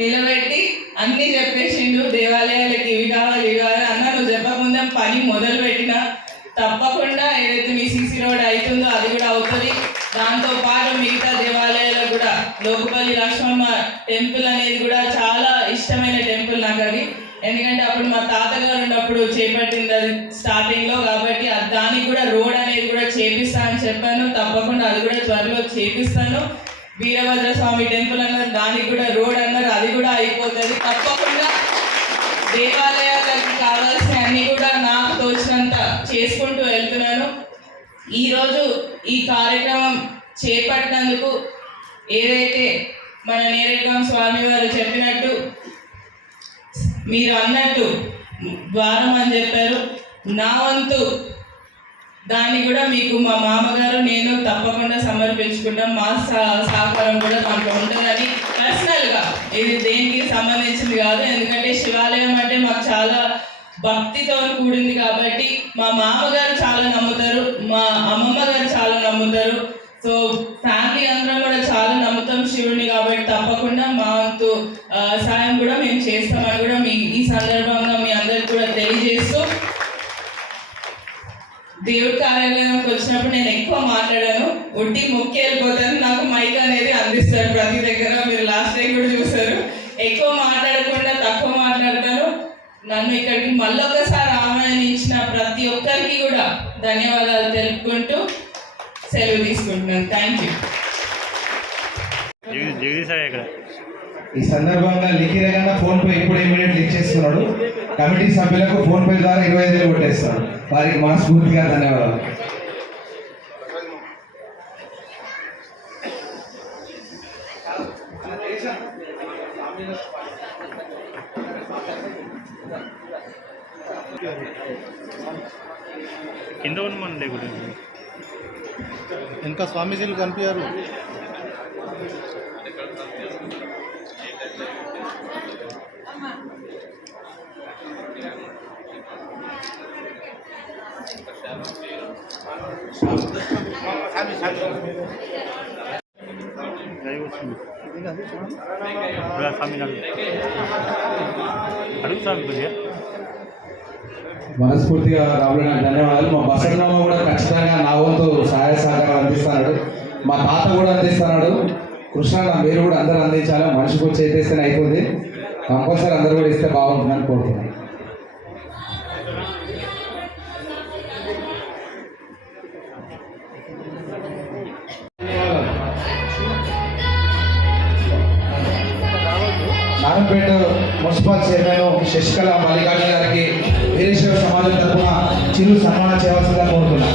నిలబెట్టి అన్నీ చెప్పేసిండు, దేవాలయాలకి ఇవి కావాలి ఇవి కావాలి అన్న, నువ్వు చెప్పకుండా పని మొదలు పెట్టినా తప్పకుండా ఏదైతే మీ సీసీ రోడ్ అవుతుందో అది కూడా అవుతుంది. దాంతోపాటు మిగతా దేవాలయాలకు కూడా లోకపల్లి లక్ష్మమ్మ టెంపుల్ అనేది కూడా చాలా ఇష్టమైన టెంపుల్ నాకు అది. ఎందుకంటే అప్పుడు మా తాతగారు ఉన్నప్పుడు చేపట్టింది అది స్టార్టింగ్లో, కాబట్టి దానికి కూడా రోడ్ అనేది కూడా చేపిస్తానని చెప్పాను. తప్పకుండా అది కూడా త్వరలో చేపిస్తాను. వీరభద్ర స్వామి టెంపుల్ అన్నారు, దానికి కూడా రోడ్ అన్నారు, అది కూడా అయిపోతుంది. తప్పకుండా దేవాలయాలకు కావాల్సిన అన్ని కూడా నాకు తోచినంత చేసుకుంటూ వెళ్తున్నాను. ఈరోజు ఈ కార్యక్రమం చేపట్టినందుకు ఏదైతే మన నేరేటం స్వామి వారు చెప్పినట్టు మీరు అన్నట్టు ద్వారం అని చెప్పారు, నా వంతు దాన్ని కూడా మీకు మా మామగారు నేను తప్పకుండా సమర్పించుకుంటాం. మా సహకారం కూడా దాంట్లో ఉంటుందని పర్సనల్గా, ఇది దేనికి సంబంధించింది కాదు. ఎందుకంటే శివాలయం అంటే మాకు చాలా భక్తితో కూడింది కాబట్టి మా మామగారు చాలా నమ్ముతారు, మా అమ్మమ్మ గారు చాలా నమ్ముతారు. సో ఫ్యామిలీ అందరం కూడా చాలా నమ్ముతాం శివుడిని, కాబట్టి తప్పకుండా మా వంతు సాయం కూడా మేము చేస్తామని కూడా ఈ సందర్భంగా మీ అందరికి కూడా తెలియజేస్తూ, దేవుడి కార్యాలయంకి వచ్చినప్పుడు నేను ఎక్కువ మాట్లాడాను, ఒట్టి మొక్కి వెళ్ళిపోతాను. నాకు మైక్ అనేది అందిస్తారు ప్రతి దగ్గర, మీరు లాస్ట్ టైం కూడా చూసారు. ఎక్కువ మాట్లాడకుండా తక్కువ మాట్లాడతాను. నన్ను ఇక్కడికి మళ్ళొకసారి ఆహ్వానించిన ప్రతి ఒక్కరికి కూడా ధన్యవాదాలు తెలుపుకుంటూ సెలవు తీసుకుంటున్నాను. Thank you. ఈ సందర్భంగా లిఖిరగా ఫోన్ పే ఇప్పుడు ఇమీడియట్ ఇచ్చేస్తున్నాడు. కమిటీ సభ్యులకు ఫోన్ పే ద్వారా 25,000 కొట్టేస్తాడు. వారికి మనస్ఫూర్తిగా ధన్యవాదాలు. కింద ఉన్నమండి ఇంకా స్వామీజీలు కనిపించారు. మనస్ఫూర్తిగా రాబడిన ధన్యవాదాలు. మా బసన్నమ్మ కూడా ఖచ్చితంగా నా వంతు సహాయ సహకారాలు అందిస్తున్నాడు. మా తాత కూడా అందిస్తున్నాడు. కృష్ణ మీరు కూడా అందరూ అందించాలి. మనిషికి వచ్చి చేస్తేనే అయిపోతుంది. కంపల్సరీ అందరూ కూడా ఇస్తే బాగుంటుందని కోరుతున్నాను. నారాయణపేట మున్సిపల్ చైర్మన్ శశికళ మల్లికార్జున గారికి వీరేశ్వర సమాజం తరఫున చిరు సన్మానం చేయవలసిందిగా కోరుతున్నాను.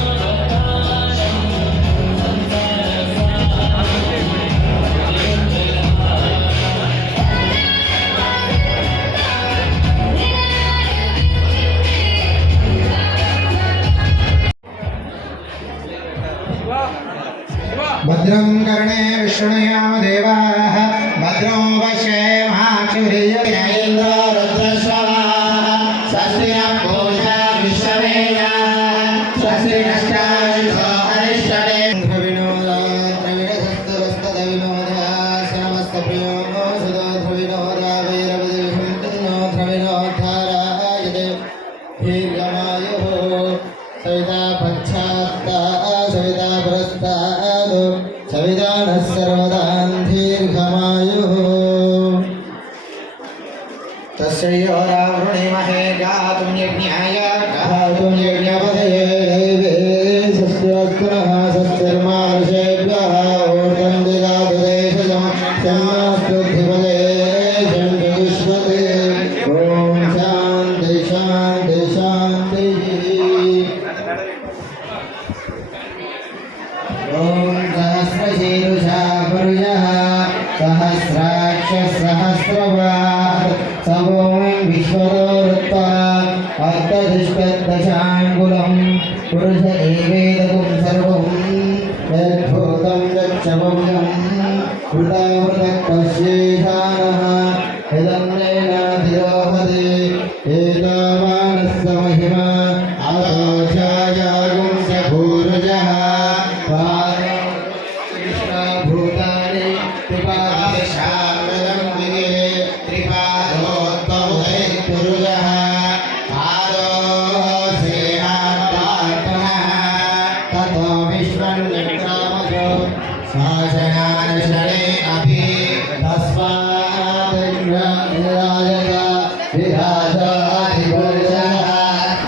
भद्रं कर्णे विष्णुयाम देवाः भद्रं पश्येमाक्षिभिर्यजयेन्द्र रुद्रश्रवाः स्वस्ति न पूषा विश्ववेदाः स्वस्ति नष्टायुषो हरिष्ठवे ध्रुविनोदा द्रविणसस्तवस्तदविनोदा श्यामस्तप्रियो सुदो ध्रुविनोदा वैरवदेशं ध्रुविनोद्धारायते वीर्यमायुः सविता पश्चात्ता सविता पुरस्ताद् सविता नः सर्वदां दीर्घमायुः तस्यैव रावृणीमहे गातुं यज्ञाय गातुं यज्ञपतये देवे सस्यवस्तुनः सस्यर्मानुषेभ्यः ऊर्ध्वं ददातु देशजं तन्नास्तुधिपदे शण्डविश्वते ॐ शान्ति शान्ति शान्तिः ॐ सहस्रशीर्षा पुरुषः सहस्राक्षः सहस्रपात् समं विश्वदोरुत्वा अर्थदिष्टदशाङ्गुलं पुरुष एवेदगुं सर्वं यद्भूतं यच्चमव्यं कृतामृतपश्येषानः यदन्नेनाधिरोहते एतावानस्य महिमा आदोषायागुं स भूरुजः कृष्णभूतानि त्रिपादशामलं विगे त्रिपादोत्तमैपुरुषः आदोसेहात्मनः ततो विश्वन्यक्रामको शासनानुशरे अभि तस्मादिन्द्रनिराजता विराजाधिपुरुषः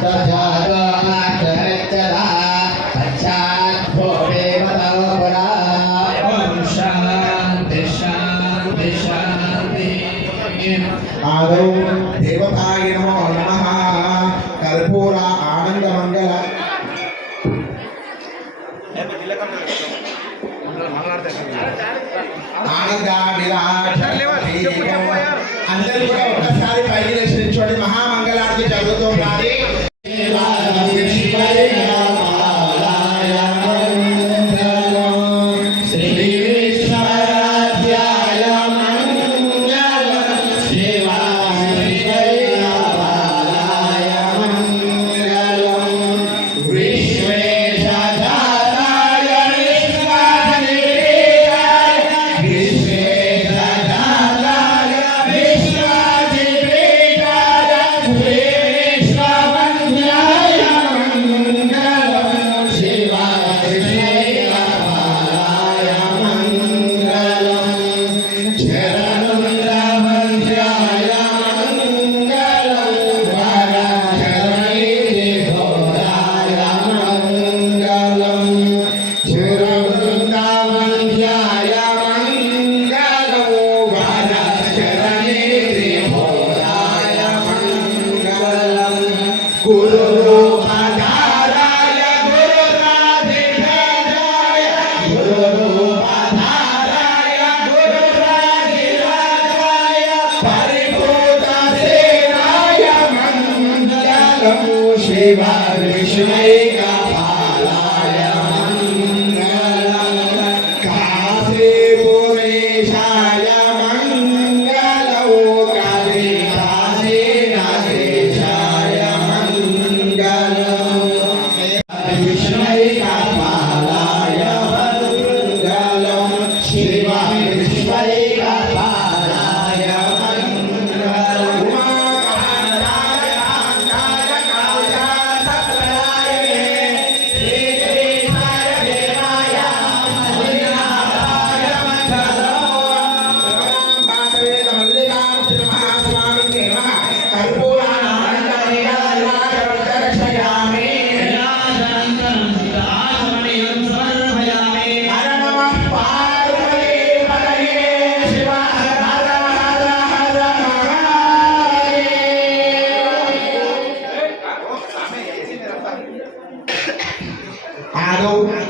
तजाताचरित्रः पश्चाद्भोदेवतो पुरा ॐ शान्ति शान्ति शान्तिः आदौ देवताय नमो नमः कर्पूर आनंदमंगल అందరూ కూడా ఒక్కసారి పైకి లేచి నిల్చోండి. మహామంగళానికి జరుగుతున్నది.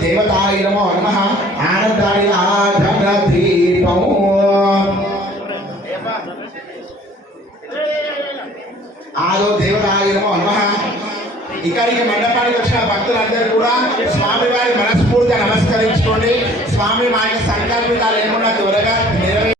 देवताय नमो नमः आनंदाय आराधनाद्रीपं आदो देवताय नमो नमः ఇక్కడికి మండపానికి వచ్చిన భక్తులందరూ కూడా స్వామివారి మనస్ఫూర్తిగా నమస్కరించుకోండి. స్వామి మా యొక్క సంకల్పితాలు ఏమన్నా త్వరగా నెరవేరు.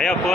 అయ్యా పో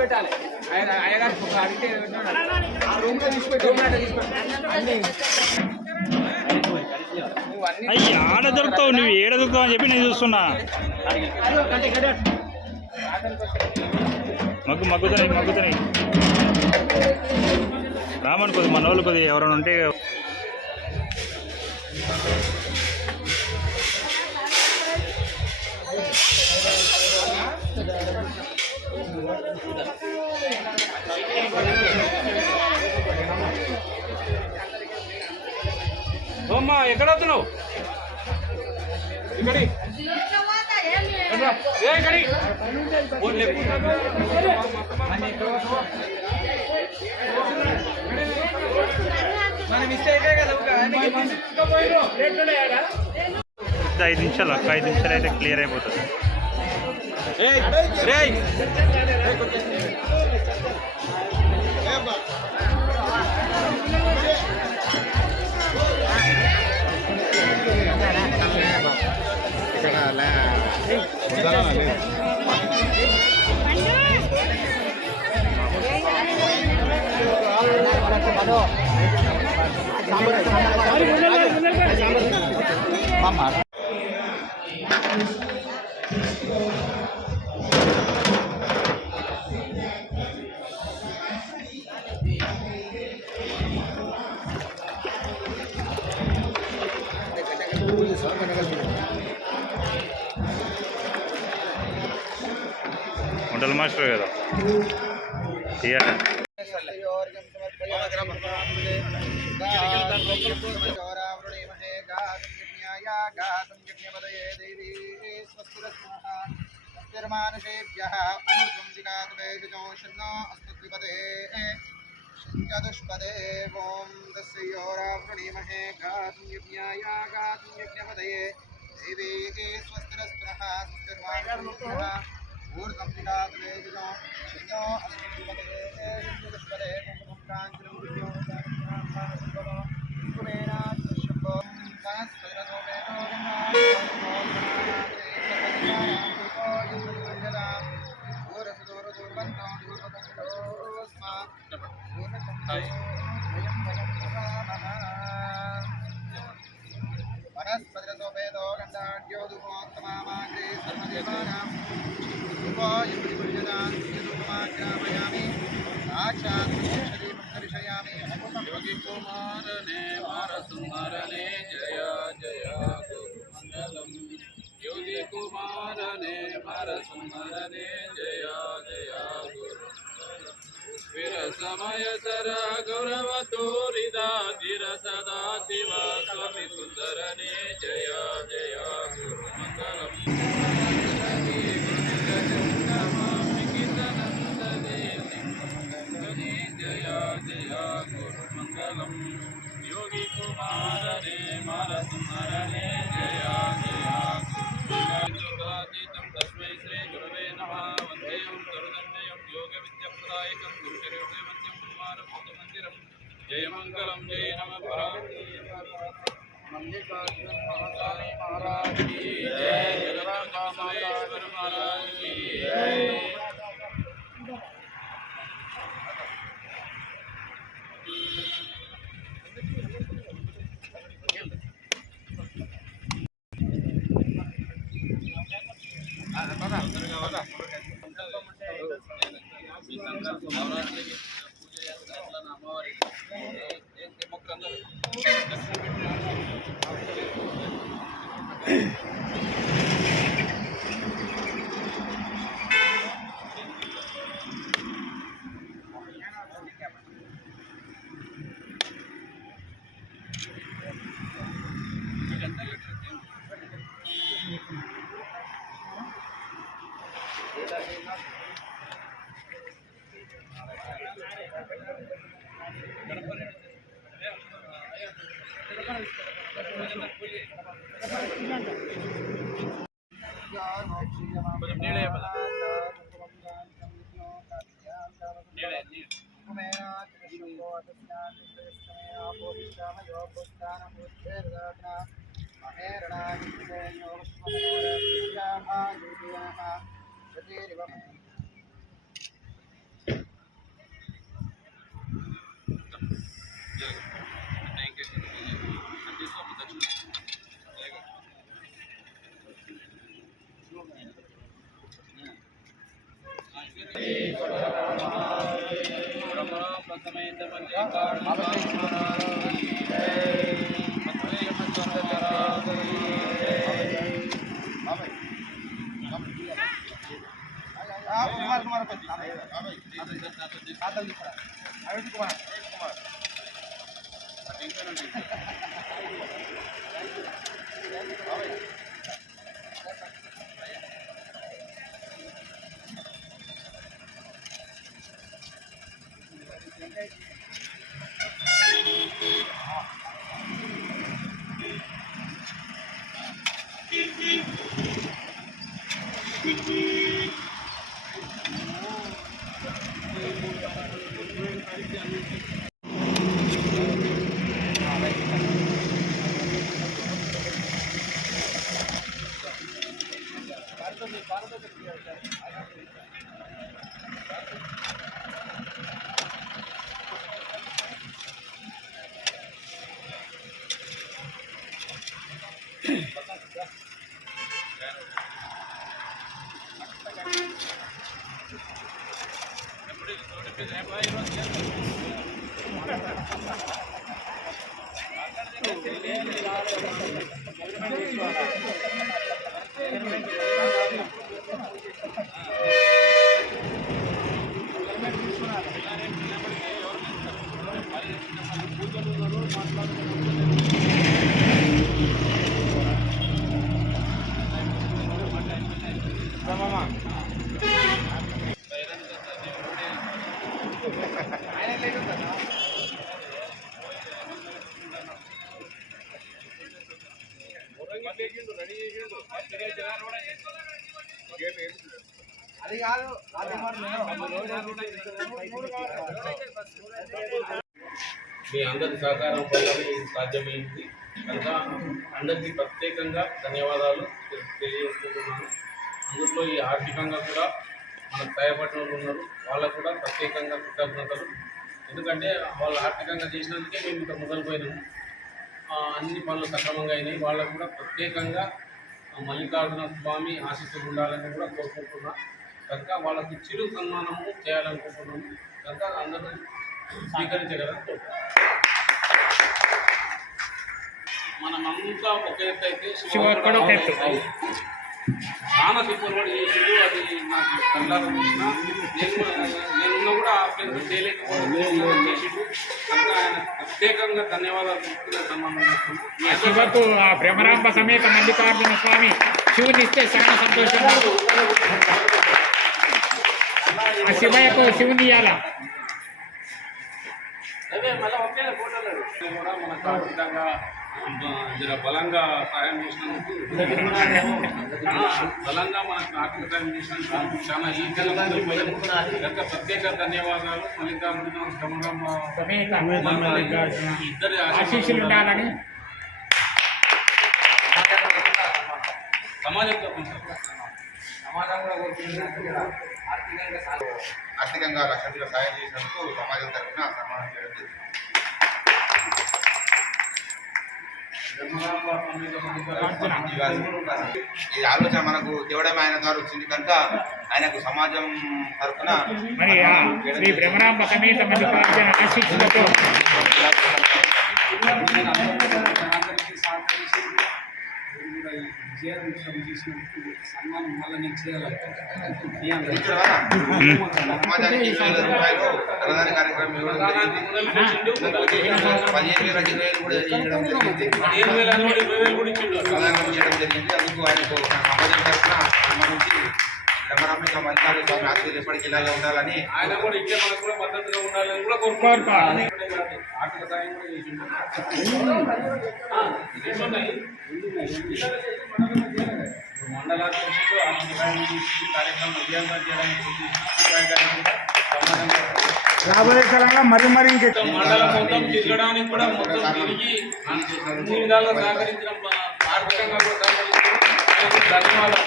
పెట్టాలి అయ్యగారు అడిగితే అయ్యి ఆడ దొరుకుతావు నువ్వు ఏడ దొరుకుతావు అని చెప్పి నేను చూస్తున్నా. మగ్గుతున్నాయి రామని కొద్ది మన వాళ్ళు కొద్ది ఎవరైనా ఉంటే అమ్మా ఎక్కడ వస్తున్నావు? ఇక్కడి ఇక్కడి మనం ఇస్తే కదా 5 నిమిషాలు 5 నిమిషాలు అయితే క్లియర్ అయిపోతుంది. వంటల మాస్టర్ కదా चतुष्पदे ओम तस्य योरावृणीमहे गातुं यज्ञाय गातुं यज्ञपदये देवी स्वस्तिरस्पुनः स्वस्तिर्वाणः ऊर्ध्वं पितातलेजो शिन्यो अस्मिन्पदे शिन्दुष्पदे कुङ्कुमप्राञ्जलिं विद्योदानः कुमेनाशम्भो सहस्रसोमेतो वनस्पतिरसोपेतो गन्धाढ्यो दुपोत्तमामाग्रे सर्वदेवानां दुपोयमुनिपुर्यदान्यदुपमाग्रामयामि साक्षात् श्रीमं दर्शयामि योगी कुमारने मारसुंदरने जय जय गुरुमंगलम योगी कुमारने मारसुंदरने जय जय गुरु वीर समय सर गौरव तोरिदा धीर सदा शिव स्वामी सुंदरने जय जय गुरुमंगलम जय जय गुरुमंगलम योगी कुमारने मारसुंदरने जय जय गुरुमंगलम तस्मै श्री गुरवे नमः वन्दे गुरुदण्डयं योगविद्याप्रदायकं गुरुचरणयोगमध्यं कुमारभूतमन्दिरं जय मंगलम जय नमः मल्लिकार्जुन महाराज की जय जगन्नाथ महाराज की जय మీ అందరి సహకారం వల్లనే ఇది సాధ్యమైంది కనుక అందరికీ ప్రత్యేకంగా ధన్యవాదాలు తెలియజేసుకుంటున్నాను. అందులో ఈ ఆర్థికంగా కూడా మనకు సహాయపడిన వాళ్ళు ఉన్నారు, వాళ్ళకు కూడా ప్రత్యేకంగా కృతజ్ఞతలు. ఎందుకంటే వాళ్ళు ఆర్థికంగా చేసినందుకే మేము ఇంత మొదలుపోయినాము. అన్ని పనులు సక్రమంగా అయినాయి. వాళ్ళకు కూడా ప్రత్యేకంగా మల్లికార్జున స్వామి ఆశీస్సులు ఉండాలని కూడా కోరుకుంటున్నాం. కనుక వాళ్ళకి చిరు సన్మానము చేయాలనుకుంటున్నాము. కనుక అందరూ స్వీకరించగలని కోరుకుంటున్నాం. మనమంతా ఒక ఎత్తు అయితే చాలా తిప్పలు కూడా చేసిండు. అది నాకు కళ్ళారా చూసిన నేనున్నా కూడా ఆ ప్లేస్ చేయలేకపోవడం చేసిండు. కనుక ఆయన ప్రత్యేకంగా ధన్యవాదాలు తెలుపుకునే సన్మానం చేస్తున్నాం. శివకు ఆ భ్రమరాంబ సమేత మల్లికార్జున స్వామి శివుని ఇస్తే చాలా సంతోషంగా ఆ శివయ్యకు శివుని ఇవ్వాలా. అదే మళ్ళీ ఒకే ఫోటోలు కూడా మనకు ఆర్థికంగా జర బలంగా సహాయం చేసినందుకు బలంగా మనకు ఆర్థిక సాయం చేసినందుకు చాలా ఈజీగా కనుక ప్రత్యేక ధన్యవాదాలు. మల్లికార్జున ఇద్దరి ఆశీస్సులు ఉండాలని సమాజంతో ఆర్థికంగా లక్షల సాయం చేసినందుకు సమాజం తరఫున సన్మానం చేయడం జరిగింది. ఈ ఆలోచన మనకు దేవుడే ఆయన ద్వారా వచ్చింది కనుక ఆయనకు సమాజం తరఫున మరి శ్రీ భ్రమరాంబ సమేత మల్లికార్జున ఆశీస్సులతో సన్మానం మళ్ళీ నేను సమాజానికి 20,000 రూపాయలు అన్నదాన కార్యక్రమం ఇవ్వడం జరిగింది. 15,000 కూడా చేయడం జరిగింది. ప్రదానం చేయడం జరిగింది. అందుకు ఆయనకు సమాజం తరఫున సంబంధించి బ్రహ్మరాంబిక మల్లికార్జున స్వామి ఆశీస్సులు ఎప్పటికీ ఇలాగే ఉండాలని ఆయన కూడా ఇచ్చే మనకు కూడా మద్దతుగా ఉండాలని కూడా కోరుకోవాలి. ఆర్థిక సాయం కూడా చేసిండు. మండలాధ్యక్షుడు ఆర్థిక సాయం చేసి కార్యక్రమం విజయంగా చేయడానికి రాబోయే కాలంలో మరి మండలం మొత్తం తిరగడానికి కూడా మొత్తం తిరిగి అన్ని విధాలుగా సహకరించిన ఆర్థికంగా కూడా సహకరించిన ధన్యవాదాలు.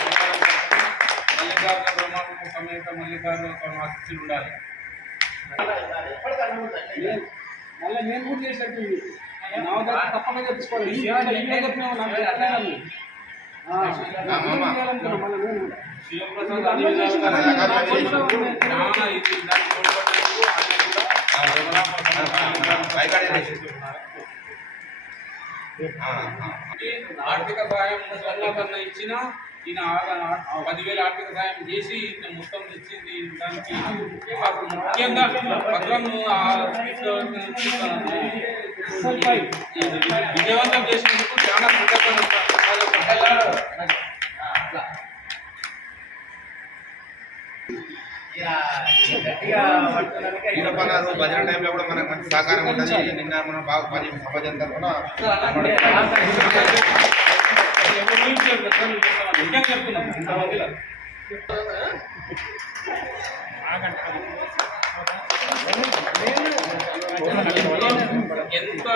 మల్లికార్జున బ్రహ్మాండ సమేత మల్లికార్జున స్వామి ఆశీస్సులు ఉండాలి. మళ్ళీ నేను కూడా చేసేట్టు తప్పకుండా చెప్పుకోవాలి. శివప్రసాద్ అన్ని విధాలుగా ఆర్థిక సాయం కన్నా ఇచ్చిన ఈయన 10,000 ఆర్థిక సాయం చేసి మొత్తం తెచ్చింది. దానికి ముఖ్యంగా పత్రం విజయవంతం చేసినందుకు చాలా కృతజ్ఞతలు. ఈరపన్నారు భజన టైంలో కూడా మనకు మంచి సహకారం ఉంటుంది. నిన్న మనం బాగా పని సమాజం తరఫున ఎంత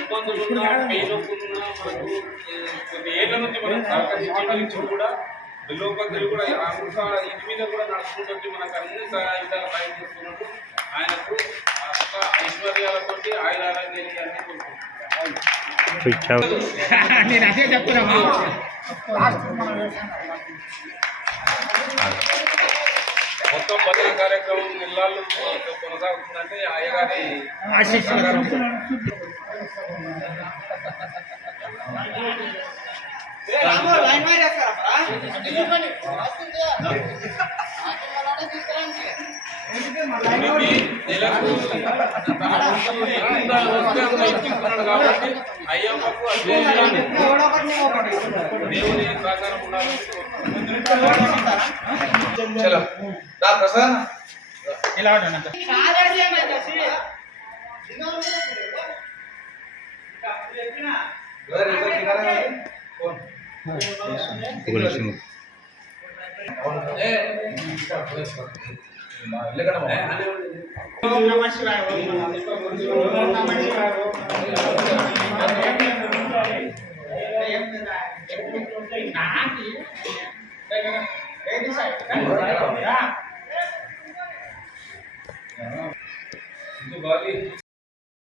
ఇబ్బందులు ఉన్నా పెయిన్ ఉన్నా మనకు కొన్ని ఏళ్ళ నుంచి మనం సహకరించి కూడా బిల్లోపతులు కూడా ఇంటి మీద కూడా నడుచుకుంటూ వచ్చి మనకు అన్ని విధాలుగా సాయం చేస్తున్నట్టు ఆయనకు ఐశ్వర్యాలతో ఆయుర ఆరోగ్యాలు అన్ని కోరుకుంటున్నాను. నేను అదే చెప్తున్నా. మొత్తం భజన కార్యక్రమం నెలలు కొనసాగుతుందంటే అయ్యగారి ఆశీస్సులు కాబట్టి అయ్యమ్మకు దేవుని సహకారం ఉండాలని ఇలా ఫోన్